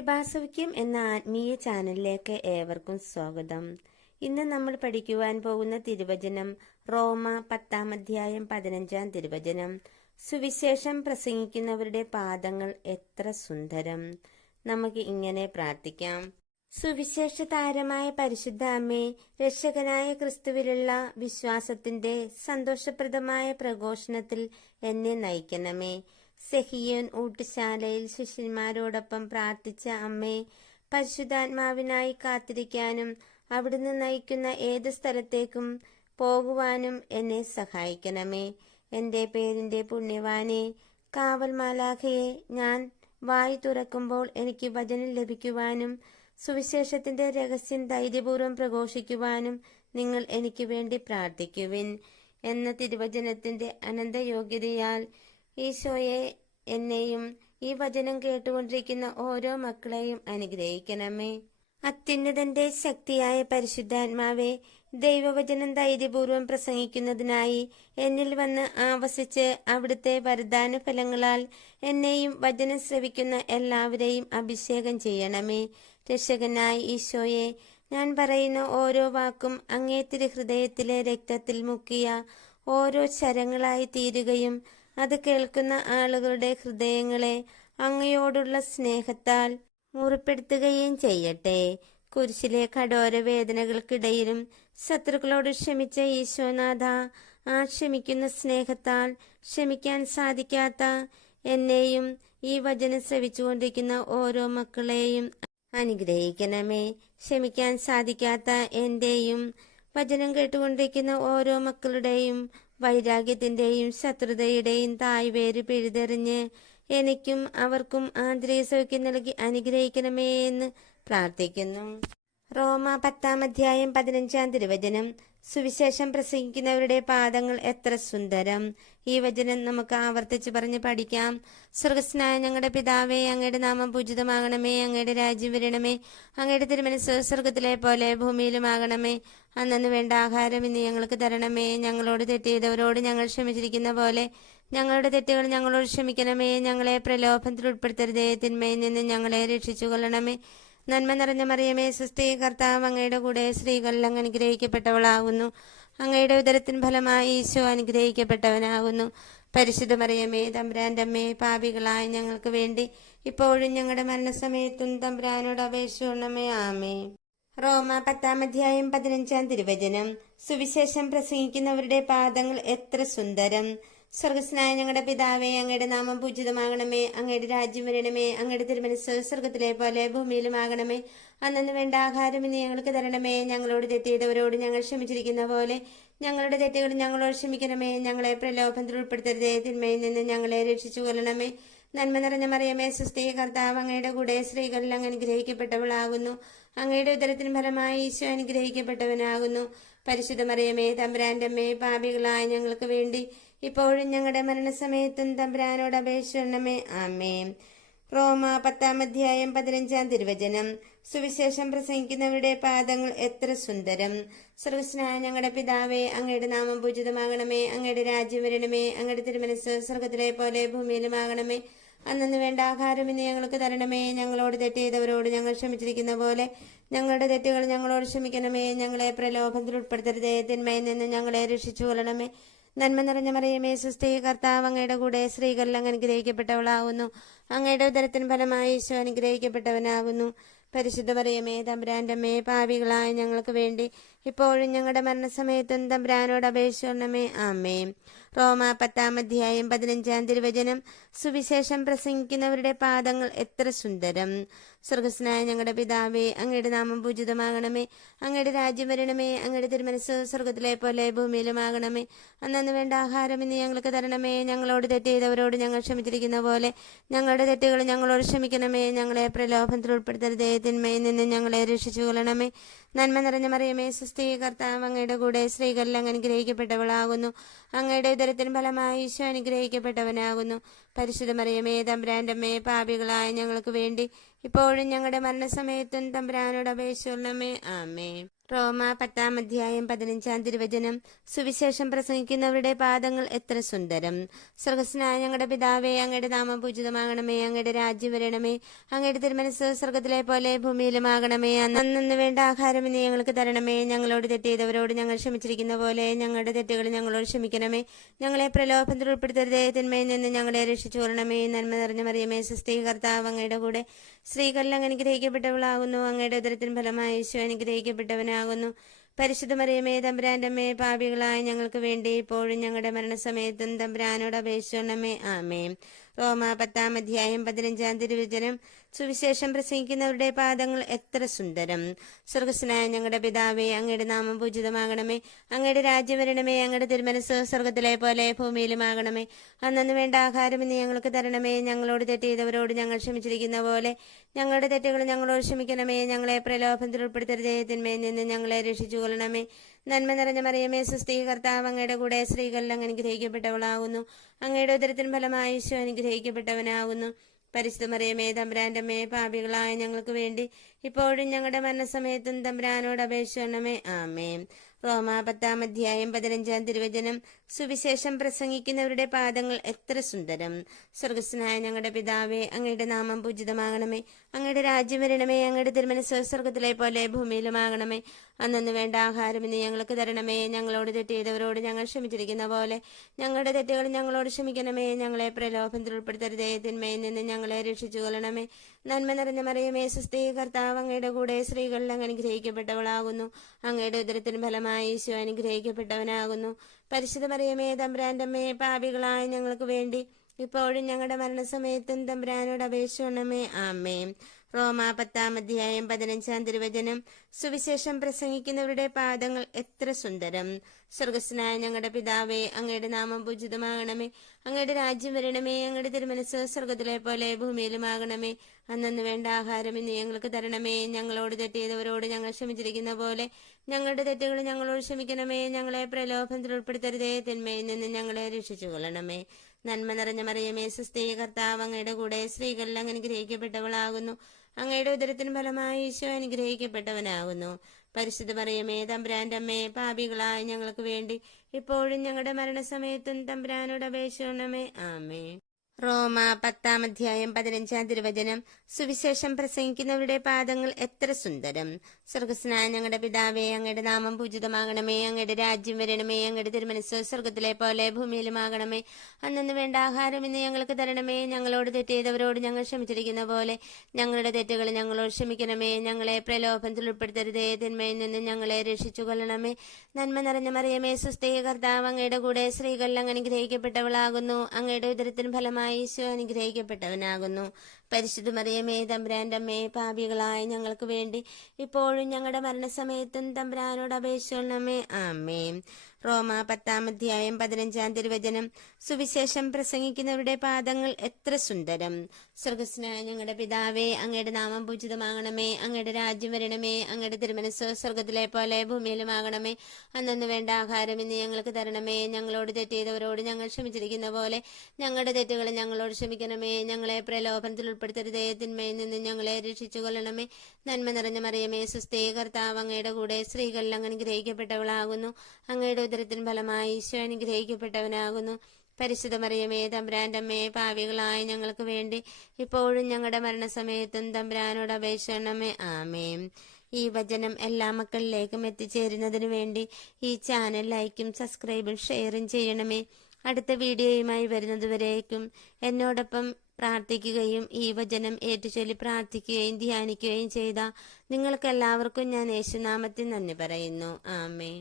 കൃപാസൗഖ്യം എന്ന ആത്മീയ ചാനലിലേക്ക് ഏവർക്കും സ്വാഗതം. ഇന്ന് നമ്മൾ പഠിക്കുവാൻ പോകുന്ന തിരുവചനം റോമ 10-15 തിരുവചനം. സുവിശേഷം പ്രസംഗിക്കുന്നവരുടെ പാദങ്ങൾ എത്ര സുന്ദരം. നമുക്ക് ഇങ്ങനെ പ്രാർത്ഥിക്കാം. സുവിശേഷ താരമായ പരിശുദ്ധ അമ്മേ, രക്ഷകനായ ക്രിസ്തുവിലുള്ള വിശ്വാസത്തിന്റെ സന്തോഷപ്രദമായ പ്രഘോഷണത്തിൽ എന്നെ നയിക്കണമേ. സെഹിയോൻ ഊട്ടുശാലയിൽ ശിഷ്യന്മാരോടൊപ്പം പ്രാർത്ഥിച്ച അമ്മേ, പരിശുദ്ധാത്മാവിനായി കാത്തിരിക്കാനും അവിടുന്ന് നയിക്കുന്ന ഏത് സ്ഥലത്തേക്കും പോകുവാനും എന്നെ സഹായിക്കണമേ. എൻ്റെ പേരിൻ്റെ പുണ്യവാനെ, കാവൽ മാലാഖയെ, ഞാൻ വായി തുറക്കുമ്പോൾ എനിക്ക് വചനം ലഭിക്കുവാനും സുവിശേഷത്തിന്റെ രഹസ്യം ധൈര്യപൂർവ്വം പ്രഘോഷിക്കുവാനും നിങ്ങൾ എനിക്ക് വേണ്ടി പ്രാർത്ഥിക്കുവിൻ എന്ന തിരുവചനത്തിന്റെ അനന്തയോഗ്യതയാൽ ഈശോയെ, എന്നെയും ഈ വചനം കേട്ടുകൊണ്ടിരിക്കുന്ന ഓരോ മക്കളെയും അനുഗ്രഹിക്കണമേ. അത്യുന്നതന്റെ ശക്തിയായ പരിശുദ്ധാത്മാവെ, ദൈവവചനം ധൈര്യപൂർവ്വം പ്രസംഗിക്കുന്നതിനായി എന്നിൽ വന്ന് ആവസിച്ച് അവിടുത്തെ വരദാന ഫലങ്ങളാൽ എന്നെയും വചനം ശ്രവിക്കുന്ന എല്ലാവരെയും അഭിഷേകം ചെയ്യണമേ. രക്ഷകനായ ഈശോയെ, ഞാൻ പറയുന്ന ഓരോ വാക്കും അങ്ങേ തിരുഹൃദയത്തിലെ രക്തത്തിൽ മുക്കിയ ഓരോ ശരങ്ങളായി തീരുകയും അത് കേൾക്കുന്ന ആളുകളുടെ ഹൃദയങ്ങളെ അങ്ങയോടുള്ള സ്നേഹത്താൽ മുറിപ്പെടുത്തുകയും ചെയ്യട്ടെ. കുരിശിലെ കഠോര വേദനകൾക്കിടയിലും ശത്രുക്കളോട് ക്ഷമിച്ച ഈശോനാഥ, ആ ക്ഷമിക്കുന്ന സ്നേഹത്താൽ ക്ഷമിക്കാൻ സാധിക്കാത്ത എന്നെയും ഈ വചനം ശ്രവിച്ചുകൊണ്ടിരിക്കുന്ന ഓരോ മക്കളെയും അനുഗ്രഹിക്കണമേ. ക്ഷമിക്കാൻ സാധിക്കാത്ത എന്റെയും വചനം കേട്ടുകൊണ്ടിരിക്കുന്ന ഓരോ മക്കളുടെയും വൈരാഗ്യത്തിന്റെയും ശത്രുതയുടെയും തായ്വേര് പിഴുതെറിഞ്ഞ് എനിക്കും അവർക്കും ആന്തരിക സൗഖ്യം നൽകി അനുഗ്രഹിക്കണമേ എന്ന് പ്രാർത്ഥിക്കുന്നു. റോമ 10-15 തിരുവചനം. സുവിശേഷം പ്രസംഗിക്കുന്നവരുടെ പാദങ്ങൾ എത്ര സുന്ദരം. ഈ വചനം നമുക്ക് ആവർത്തിച്ച് പറഞ്ഞ് പഠിക്കാം. സ്വർഗസ്നായ ഞങ്ങളുടെ പിതാവേ, അങ്ങയുടെ നാമം പൂജിതമാകണമേ. അങ്ങയുടെ രാജ്യം വരണമേ. അങ്ങയുടെ തിരുമനസ്സ് സ്വർഗത്തിലെ പോലെ ഭൂമിയിലുമാകണമേ. അന്നു വേണ്ട ആഹാരം ഇന്ന് ഞങ്ങൾക്ക് തരണമേ. ഞങ്ങളോട് തെറ്റ് ചെയ്തവരോട് ഞങ്ങൾ ക്ഷമിച്ചിരിക്കുന്ന പോലെ ഞങ്ങളുടെ തെറ്റുകൾ ഞങ്ങളോട് ക്ഷമിക്കണമേ. ഞങ്ങളെ പ്രലോഭനത്തിൽ ഉൾപ്പെടുത്തരുതേ, തിന്മയിൽ നിന്ന് ഞങ്ങളെ രക്ഷിച്ചു കൊള്ളണമേ. നന്മ നിറഞ്ഞ മറിയമേ, സ്വസ്തി, കർത്താവ് അങ്ങയുടെ കൂടെ സ്ത്രീകളിൽ അങ്ങ് അനുഗ്രഹിക്കപ്പെട്ടവളാകുന്നു. അങ്ങയുടെ ഉദരത്തിൻ ഫലമായി ഈശോ അനുഗ്രഹിക്കപ്പെട്ടവനാകുന്നു. പരിശുദ്ധ മറിയമേ, തമ്പുരാന്റെ അമ്മേ, പാപികളായ ഞങ്ങൾക്ക് വേണ്ടി ഇപ്പോഴും ഞങ്ങളുടെ മരണസമയത്തും തമ്പുരാനോട് അപേക്ഷിക്കണമേ. ആമേ. റോമ 10-15 തിരുവചനം. സുവിശേഷം പ്രസംഗിക്കുന്നവരുടെ പാദങ്ങൾ എത്ര സുന്ദരം. സ്വർഗസ്നായ ഞങ്ങളുടെ പിതാവേ, അങ്ങയുടെ നാമം പൂജിതമാകണമേ. അങ്ങയുടെ രാജ്യം വരണമേ. അങ്ങയുടെ തിരുമനസ്സ് സ്വർഗത്തിലെ പോലെ ഭൂമിയിലുമാകണമേ. അന്നു വേണ്ട ആഹാരം ഇന്ന് ഞങ്ങൾക്ക് തരണമേ. ഞങ്ങളോട് തെറ്റ് ചെയ്തവരോട് ഞങ്ങൾ ക്ഷമിച്ചിരിക്കുന്ന പോലെ ഞങ്ങളുടെ തെറ്റുകൾ ഞങ്ങളോട് ക്ഷമിക്കണമേ. ഞങ്ങളെ പ്രലോഭനത്തിൽ ഉൾപ്പെടുത്തരുതേ, തിന്മയിൽ നിന്ന് ഞങ്ങളെ രക്ഷിച്ചു കൊള്ളണമേ. നന്മ നിറഞ്ഞ മറിയമേ, സ്വസ്തി, കർത്താവ് അങ്ങയുടെ കൂടെ സ്ത്രീകളിൽ അങ്ങ് അനുഗ്രഹിക്കപ്പെട്ടവളാകുന്നു. അങ്ങയുടെ ഉദരത്തിന് ഫലമായി ഈശോ അനുഗ്രഹിക്കപ്പെട്ടവനാകുന്നു. പരിശുദ്ധ മറിയമേ, തമ്പുരാന്റെ അമ്മേ, പാപികളായ ഞങ്ങൾക്ക് വേണ്ടി ഇപ്പോഴും ഞങ്ങളുടെ മരണസമയത്തും തമ്പുരാനോട് അപേക്ഷിക്കണമേ. ആമേ. റോമ 10-15 തിരുവചനം. സുവിശേഷം പ്രസംഗിക്കുന്നവരുടെ പാദങ്ങൾ എത്ര സുന്ദരം. സ്വർഗസ്നായ ഞങ്ങളുടെ പിതാവേ, അങ്ങയുടെ നാമം പൂജിതമാകണമേ. അങ്ങയുടെ രാജ്യം വരണമേ. അങ്ങയുടെ തിരുമനസ്സ് സ്വർഗത്തിലെ പോലെ ഭൂമിയിലുമാകണമേ. അന്നു വേണ്ട ആഹാരം ഇന്ന് ഞങ്ങൾക്ക് തരണമേ. ഞങ്ങളോട് തെറ്റ് ചെയ്തവരോട് ഞങ്ങൾ ക്ഷമിച്ചിരിക്കുന്ന പോലെ ഞങ്ങളുടെ തെറ്റുകൾ ഞങ്ങളോട് ക്ഷമിക്കണമേ. ഞങ്ങളെ പ്രലോഭനത്തിൽ ഉൾപ്പെടുത്തരുതേ, തിന്മയിൽ നിന്ന് ഞങ്ങളെ രക്ഷിച്ചു കൊള്ളണമേ. നന്മ നിറഞ്ഞ മറിയമേ, സ്വസ്തി, കർത്താവ് അങ്ങയുടെ കൂടെ സ്ത്രീകളിൽ അങ്ങ് അനുഗ്രഹിക്കപ്പെട്ടവളാകുന്നു. അങ്ങയുടെ ഉദരത്തിന് ഫലമായി ഈശോ അനുഗ്രഹിക്കപ്പെട്ടവനാകുന്നു. പരിശുദ്ധ മറിയമേ, തമ്പുരാന്റെ അമ്മേ, പാപികളായ ഞങ്ങൾക്ക് വേണ്ടി ഇപ്പോഴും ഞങ്ങളുടെ മരണസമയത്തും തമ്പുരാനോട് അപേക്ഷിക്കണമേ. ആമേ. റോമ 10-15 തിരുവചനം. സുവിശേഷം പ്രസംഗിക്കുന്നവരുടെ പാദങ്ങൾ എത്ര സുന്ദരം. സ്വർഗസ്നായ ഞങ്ങളുടെ പിതാവേ, അങ്ങയുടെ നാമം പൂജിതമാകണമേ. അങ്ങയുടെ രാജ്യം വരണമേ. അങ്ങയുടെ തിരുമനസ്സ് സ്വർഗത്തിലെ പോലെ ഭൂമിയിലുമാകണമേ. അന്നു വേണ്ട ആഹാരം ഇന്ന് ഞങ്ങൾക്ക് തരണമേ. ഞങ്ങളോട് തെറ്റ് ചെയ്തവരോട് ഞങ്ങൾ ക്ഷമിച്ചിരിക്കുന്ന പോലെ ഞങ്ങളുടെ തെറ്റുകൾ ഞങ്ങളോട് ക്ഷമിക്കണമേ. ഞങ്ങളെ പ്രലോഭനത്തിൽ ഉൾപ്പെടുത്തരുതേ, തിന്മയിൽ നിന്ന് ഞങ്ങളെ രക്ഷിച്ചു കൊള്ളണമേ. നന്മ നിറഞ്ഞ മറിയമേ സുസ്ഥി, കർത്താവ് അങ്ങയുടെ കൂടെ, സ്ത്രീകളിൽ അങ്ങ് അനുഗ്രഹിക്കപ്പെട്ടവളാകുന്നു. അങ്ങയുടെ ഉദരത്തിന് ഫലമായി ഈശോ അനുഗ്രഹിക്കപ്പെട്ടവനാകുന്നു. പരിശുദ്ധ മറിയമേ തമ്പുരാന്റെ അമ്മേ, പാപികളായ ഞങ്ങൾക്ക് വേണ്ടി ഇപ്പോഴും ഞങ്ങളുടെ മരണസമയത്തും തമ്പുരാനോട് അപേക്ഷിച്ചുകൊള്ളണമേ. ആമേൻ. റോമ 10:15 സുവിശേഷം പ്രസംഗിക്കുന്നവരുടെ പാദങ്ങൾ എത്ര സുന്ദരം. സ്വർഗസ്നായ ഞങ്ങളുടെ പിതാവേ, അങ്ങയുടെ നാമം പൂജിതമാകണമേ. അങ്ങയുടെ രാജ്യം വരണമേ. അങ്ങയുടെ തിരുമനസ് സ്വർഗത്തിലെ പോലെ ഭൂമിയിലുമാകണമേ. അന്നു വേണ്ട ആഹാരം ഇന്ന് ഞങ്ങൾക്ക് തരണമേ. ഞങ്ങളോട് തെറ്റ് ചെയ്തവരോട് ഞങ്ങൾ ക്ഷമിച്ചിരിക്കുന്ന പോലെ ഞങ്ങളുടെ തെറ്റുകൾ ഞങ്ങളോട് ക്ഷമിക്കണമേ. ഞങ്ങളെ പ്രലോഭനത്തിൽ ഉൾപ്പെടുത്തരുതേ, തിന്മയിൽ നിന്ന് ഞങ്ങളെ രക്ഷിച്ചു കൊള്ളണമേ. നന്മ നിറഞ്ഞ മറിയമേ സുസ്ഥി, കർത്താവ് അങ്ങയുടെ കൂടെ, സ്ത്രീകളിൽ അങ്ങ് അനുഗ്രഹിക്കപ്പെട്ടവളാകുന്നു. അങ്ങയുടെ ഉദരത്തിൻ ഫലമായി ഈശോ അനുഗ്രഹിക്കപ്പെട്ടവനാകുന്നു. പരിശുദ്ധ മറിയമേ തമ്പുരാന്റെ അമ്മേ, പാപികളായ ഞങ്ങൾക്ക് വേണ്ടി ഇപ്പോഴും ഞങ്ങളുടെ മരണസമയത്തും തമ്പുരാനോട് അപേക്ഷിക്കണമേ. ആമേൻ. റോമ 10:15 സുവിശേഷം പ്രസംഗിക്കുന്നവരുടെ പാദങ്ങൾ എത്ര സുന്ദരം. സ്വർഗസ്നായ ഞങ്ങളുടെ പിതാവേ, അങ്ങയുടെ നാമം പൂജിതമാകണമേ. അങ്ങയുടെ രാജ്യം വരണമേ. അങ്ങയുടെ തിരുമനസ് സ്വർഗത്തിലെ പോലെ ഭൂമിയിലുമാകണമേ. അന്നു വേണ്ട ആഹാരം ഇന്ന് ഞങ്ങൾക്ക് തരണമേ. ഞങ്ങളോട് തെറ്റ് ചെയ്തവരോട് ഞങ്ങൾ ക്ഷമിച്ചിരിക്കുന്ന പോലെ ഞങ്ങളുടെ തെറ്റുകൾ ഞങ്ങളോട് ക്ഷമിക്കണമേ. ഞങ്ങളെ പ്രലോഭനത്തിൽ ഉൾപ്പെടുത്തരുതേ, തിന്മയിൽ നിന്ന് ഞങ്ങളെ രക്ഷിച്ചു കൊള്ളണമേ. നന്മ നിറഞ്ഞ മറിയമേ സുസ്ഥി, കർത്താവ് അങ്ങയുടെ കൂടെ, സ്ത്രീകളിൽ അങ്ങ് അനുഗ്രഹിക്കപ്പെട്ടവളാകുന്നു. അങ്ങയുടെ ഉദരത്തിൻ ഫലമായി ഈശോ അനുഗ്രഹിക്കപ്പെട്ടവനാകുന്നു. പരിശുദ്ധ മറിയമേ തമ്പുരാന്റെ അമ്മേ, പാപികളായ ഞങ്ങൾക്ക് വേണ്ടി ഇപ്പോഴും ഞങ്ങളുടെ മരണസമയത്തും തമ്പുരാനോട് അപേക്ഷിക്കണമേ. ആമേൻ. റോമ 10:15 സുവിശേഷം പ്രസംഗിക്കുന്നവരുടെ പാദങ്ങൾ എത്ര സുന്ദരം. സ്വർഗസ്നായ ഞങ്ങളുടെ പിതാവേ, അങ്ങയുടെ നാമം പൂജിതമാകണമേ. അങ്ങയുടെ രാജ്യം വരണമേ. അങ്ങയുടെ തിരുമനസ് സ്വർഗത്തിലെ പോലെ ഭൂമിയിലുമാകണമേ. അന്നു വേണ്ട ആഹാരം ഇന്ന് ഞങ്ങൾക്ക് തരണമേ. ഞങ്ങളോട് തെറ്റ് ചെയ്തവരോട് ഞങ്ങൾ ക്ഷമിച്ചിരിക്കുന്ന പോലെ ഞങ്ങളുടെ തെറ്റുകൾ ഞങ്ങളോട് ക്ഷമിക്കണമേ. ഞങ്ങളെ പ്രലോഭനത്തിൽ ഉൾപ്പെടുത്തരുതേ, തിന്മയിൽ നിന്ന് ഞങ്ങളെ രക്ഷിച്ചു കൊള്ളണമേ. നന്മ നിറഞ്ഞ മറിയമേ സുസ്ഥി, കർത്താവ് അങ്ങയുടെ കൂടെ, സ്ത്രീകളിൽ അങ്ങ് അനുഗ്രഹിക്കപ്പെട്ടവളാകുന്നു. അങ്ങയുടെ ഉദരത്തിന് ഫലമായി ഈശോ അനുഗ്രഹിക്കപ്പെട്ടവനാകുന്നു. പരിശുദ്ധ മറിയമേ തമ്പുരാന്റെ അമ്മേ, പാപികളായ ഞങ്ങൾക്ക് വേണ്ടി ഇപ്പോഴും ഞങ്ങളുടെ മരണസമയത്തും തമ്പുരാനോട് അപേക്ഷിക്കണമേ. ആമേൻ. റോമ 10:15 സുവിശേഷം പ്രസംഗിക്കുന്നവരുടെ പാദങ്ങൾ എത്ര സുന്ദരം. സ്വർഗസ്നായ ഞങ്ങളുടെ പിതാവേ, അങ്ങയുടെ നാമം പൂജിതമാകണമേ. അങ്ങയുടെ രാജ്യം വരണമേ. അങ്ങയുടെ തിരുമനസ് സ്വർഗത്തിലെ പോലെ ഭൂമിയിലുമാകണമേ. അന്നു വേണ്ട ആഹാരം ഇന്ന് ഞങ്ങൾക്ക് തരണമേ. ഞങ്ങളോട് തെറ്റ് ചെയ്തവരോട് ഞങ്ങൾ ക്ഷമിച്ചിരിക്കുന്ന പോലെ ഞങ്ങളുടെ തെറ്റുകൾ ഞങ്ങളോട് ക്ഷമിക്കണമേ. ഞങ്ങളെ പ്രലോഭനത്തിൽ ഉൾപ്പെടുത്തരുതേ, തിന്മയിൽ നിന്ന് ഞങ്ങളെ രക്ഷിച്ചു കൊള്ളണമേ. നന്മ നിറഞ്ഞ മറിയമേ സുസ്ഥി, കർത്താവ് അങ്ങയുടെ കൂടെ, സ്ത്രീകളിൽ അങ്ങ് അനുഗ്രഹിക്കപ്പെട്ടവളാകുന്നു. അങ്ങയുടെ ഉദരത്തിന് ഫലമായി ഈശോ അനുഗ്രഹിക്കപ്പെട്ടവനാകുന്നു. പരിശുദ്ധ മറിയമേ തമ്പുരാന്റെ അമ്മേ, പാപികളായ ഞങ്ങൾക്ക് വേണ്ടി ഇപ്പോഴും ഞങ്ങളുടെ മരണസമയത്തും തമ്പുരാനോട് അപേക്ഷിക്കണമേ. ആമേൻ. റോമ 10:15 സുവിശേഷം പ്രസംഗിക്കുന്നവരുടെ പാദങ്ങൾ എത്ര സുന്ദരം. സ്വർഗസ്നായ ഞങ്ങളുടെ പിതാവേ, അങ്ങയുടെ നാമം പൂജിതമാകണമേ. അങ്ങയുടെ രാജ്യം വരണമേ. അങ്ങയുടെ തിരുമനസ് സ്വർഗത്തിലെ പോലെ ഭൂമിയിലുമാകണമേ. അന്നു വേണ്ട ആഹാരം ഇന്ന് ഞങ്ങൾക്ക് തരണമേ. ഞങ്ങളോട് തെറ്റ് ചെയ്തവരോട് ഞങ്ങൾ ക്ഷമിച്ചിരിക്കുന്ന പോലെ ഞങ്ങളുടെ തെറ്റുകൾ ഞങ്ങളോട് ക്ഷമിക്കണമേ. ഞങ്ങളെ പ്രലോഭനത്തിൽ ഉൾപ്പെടുത്തരുതേ, തിന്മയിൽ നിന്ന് ഞങ്ങളെ രക്ഷിച്ചു കൊള്ളണമേ. നന്മ നിറഞ്ഞ മറിയമേ സുസ്ഥി, കർത്താവ് അങ്ങയുടെ കൂടെ, സ്ത്രീകളിൽ അങ്ങ് അനുഗ്രഹിക്കപ്പെട്ടവളാകുന്നു. അങ്ങയുടെ ഉദരത്തിന് ഫലമായി ഈശോ അനുഗ്രഹിക്കപ്പെട്ടവനാകുന്നു. പരിശുദ്ധ മറിയമേ തമ്പുരാന്റെ അമ്മേ, പാപികളായ ഞങ്ങൾക്ക് വേണ്ടി ഇപ്പോഴും ഞങ്ങളുടെ മരണസമയത്തും തമ്പുരാനോട് അപേക്ഷിക്കണമേ. ആമേൻ. റോമ 10:15 സുവിശേഷം പ്രസംഗിക്കുന്നവരുടെ പാദങ്ങൾ എത്ര സുന്ദരം. സ്വർഗസ്നായ ഞങ്ങളുടെ പിതാവേ, അങ്ങയുടെ നാമം പൂജിതമാകണമേ. അങ്ങയുടെ രാജ്യം വരണമേ. അങ്ങയുടെ തിരുമനസ് സ്വർഗത്തിലെ പോലെ ഭൂമിയിലുമാകണമേ. അന്നു വേണ്ട ആഹാരം ഇന്ന് ഞങ്ങൾക്ക് തരണമേ. ഞങ്ങളോട് തെറ്റ് ചെയ്തവരോട് ഞങ്ങൾ ക്ഷമിച്ചിരിക്കുന്ന പോലെ ഞങ്ങളുടെ തെറ്റുകൾ ഞങ്ങളോട് ക്ഷമിക്കണമേ. ഞങ്ങളെ പ്രലോഭനത്തിൽ ഉൾപ്പെടുത്തരുതേ, തിന്മയിൽ നിന്ന് ഞങ്ങളെ രക്ഷിച്ചു കൊള്ളണമേ. നന്മ നിറഞ്ഞ മറിയമേ സുസ്ഥി, കർത്താവ് അങ്ങയുടെ കൂടെ, സ്ത്രീകളിൽ അങ്ങ് അനുഗ്രഹിക്കപ്പെട്ടവളാകുന്നു. അങ്ങയുടെ ഉദരത്തിൻ ഫലമായി ഈശോ അനുഗ്രഹിക്കപ്പെട്ടവനാകുന്നു. പരിശുദ്ധ മറിയമേ തമ്പുരാന്റെ അമ്മേ, പാപികളായ ഞങ്ങൾക്ക് വേണ്ടി ഇപ്പോഴും ഞങ്ങളുടെ മരണസമയത്തും തമ്പുരാനോട് അപേക്ഷിക്കണമേ. ആമേൻ. ഈ വചനം എല്ലാ മക്കളിലേക്കും എത്തിച്ചേരുന്നതിനു വേണ്ടി ഈ ചാനൽ ലൈക്കും സബ്സ്ക്രൈബും ഷെയറും ചെയ്യണമേ. അടുത്ത വീഡിയോയുമായി വരുന്നതുവരേക്കും എന്നോടൊപ്പം പ്രാർത്ഥിക്കുകയും ഈ വചനം ഏറ്റുചൊല്ലി പ്രാർത്ഥിക്കുകയും ധ്യാനിക്കുകയും ചെയ്ത നിങ്ങൾക്കെല്ലാവർക്കും ഞാൻ യേശുനാമത്തിൽ നന്ദി പറയുന്നു. ആമേൻ.